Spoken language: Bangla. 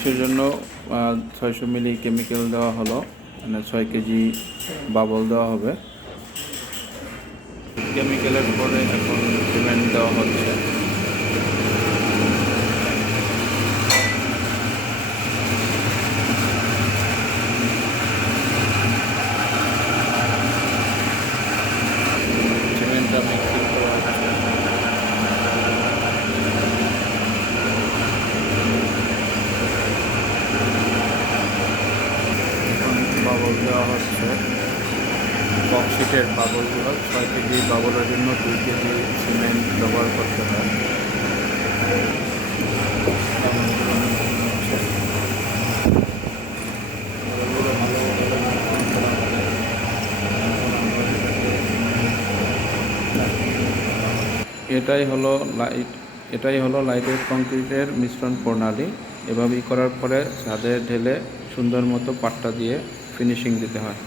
সেজন্য 600 মিলি কেমিক্যাল দেওয়া হলো, মানে 6 কেজি বাবল দেওয়া হবে। কেমিক্যালের পরে এখন সিমেন্ট দেওয়া হচ্ছে। সিমেন্টটা মিক্সিং করা হচ্ছে। এখন বাবল দেওয়া হচ্ছে, বক্সিটের বাবলগুলো। 6 কেজি বাবলের জন্য 2 কেজি সিমেন্ট ব্যবহার করতে হয়। এটাই হলো লাইটওয়েট কংক্রিটের মিশ্রণ প্রণালী। এভাবেই করার পরে ছাদে ঢেলে সুন্দর মতো পাট্টা দিয়ে ফিনিশিং দিতে হয়।